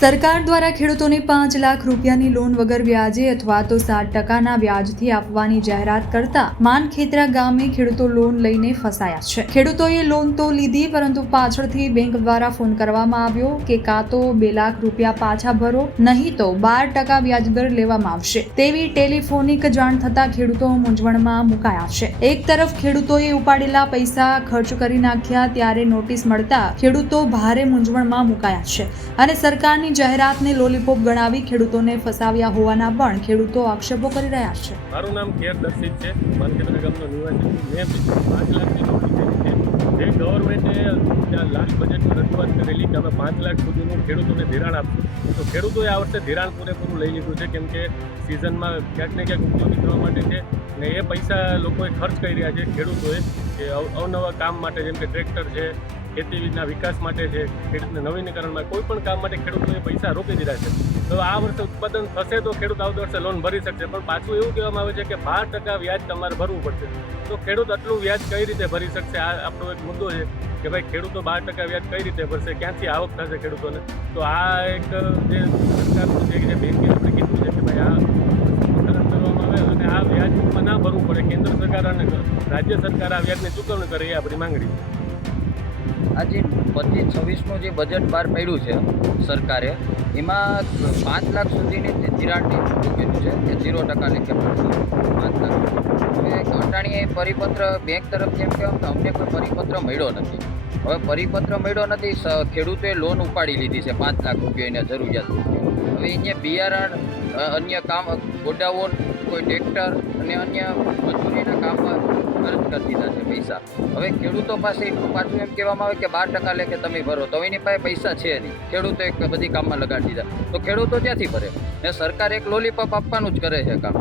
સરકાર દ્વારા ખેડૂતોને પાંચ લાખ રૂપિયાની લોન વગર વ્યાજે અથવા તો સાત ટકાના વ્યાજથી આપવાની જાહેરાત કરતા માનખેતરા ગામે ખેડૂતો લોન લઈને ફસાયા છે. ખેડૂતોએ લોન તો લીધી, પરંતુ પાછળથી બેંક દ્વારા ફોન કરવામાં આવ્યો કે કાં તો બે લાખ રૂપિયા પાછા ભરો, નહીં તો બાર ટકા વ્યાજદર લેવામાં આવશે. તેવી ટેલિફોનિક જાણ થતા ખેડૂતો મૂંઝવણમાં મુકાયા છે. એક તરફ ખેડૂતોએ ઉપાડેલા પૈસા ખર્ચ કરી નાખ્યા, ત્યારે નોટિસ મળતા ખેડૂતો ભારે મૂંઝવણમાં મુકાયા છે અને સરકારની જાહેરાતને લોલીપોપ ગણાવી ખેડૂતોને ફસાવ્યા હોવાના પણ ખેડૂતો આક્ષેપો કરી રહ્યા છે. મારું નામ ખેર દર્શિત છે. માનકેન્દ્ર ગામનો નિવાસી પાંચ લાખની લોન લીધેલી છે. જે ગવર્મેન્ટે લાસ્ટ બજેટમાં રજૂઆત કરેલી કે અમે પાંચ લાખ સુધીનું ખેડૂતોને ધિરાણ આપશું. તો ખેડૂતોએ આ વર્ષે ધિરાણ પૂરેપૂરું લઈ લીધું છે, કેમ કે સિઝનમાં ક્યાંક ને ક્યાંક ઉપયોગી થવા માટે છે. ને એ પૈસા લોકોએ ખર્ચ કરી રહ્યા છે ખેડૂતોએ, કે અવ- અવનવા કામ માટે, જેમ કે ટ્રેક્ટર છે ખેતીના વિકાસ માટે છે, ખેડૂતને નવીનીકરણમાં કોઈ પણ કામ માટે ખેડૂતોએ પૈસા રોકી દીધા છે. તો આ વર્ષે ઉત્પાદન થશે તો ખેડૂત આવતા વર્ષે લોન ભરી શકશે, પણ પાછું એવું કહેવામાં આવે છે કે બાર ટકા વ્યાજ તમારે ભરવું પડશે. તો ખેડૂત આટલું વ્યાજ કઈ રીતે ભરી શકશે? આ આપણો એક મુદ્દો છે કે ભાઈ ખેડૂતો બાર ટકા વ્યાજ કઈ રીતે ભરશે? ક્યાંથી આવક થશે ખેડૂતોને? તો આ એક જે સરકારનું છે જે બેંકે આપણે કીધું છે કે ભાઈ આ કરવામાં આવે અને આ વ્યાજમાં ના ભરવું પડે. કેન્દ્ર સરકાર અને રાજ્ય સરકાર આ વ્યાજની ચૂકવણી કરે એ આપણી માંગણી છે. આજે પચીસ છવ્વીસનું જે બજેટ બહાર પાડ્યું છે સરકારે, એમાં પાંચ લાખ સુધીની જે ધિરાણની મૂકેલું છે કે ઝીરો ટકા લેખે પાંચ લાખ. હવે અટાણીએ પરિપત્ર બેંક તરફથી એમ કહેવાય કે અમને કોઈ પરિપત્ર મળ્યો નથી. હવે પરિપત્ર મળ્યો નથી ખેડૂતોએ લોન ઉપાડી લીધી છે પાંચ લાખ રૂપિયાની જરૂરિયાત. હવે અહીંયા બિયારણ અન્ય કામ, ગોડાઉન, કોઈ ટ્રેક્ટર અને અન્ય મજૂરીના કામમાં ખર્ચ કરી દીધા છે પૈસા. હવે ખેડૂતો પાસે એટલું પાછું એમ કહેવામાં આવે કે બાર ટકા લેખે તમે ભરો. તો એની પાસે પૈસા છે નહીં. ખેડૂતો એક બધી કામમાં લગાડી દીધા. તો ખેડૂતો ક્યાંથી ભરે? ને સરકાર એક લોલીપોપ આપવાનું જ કરે છે કામ.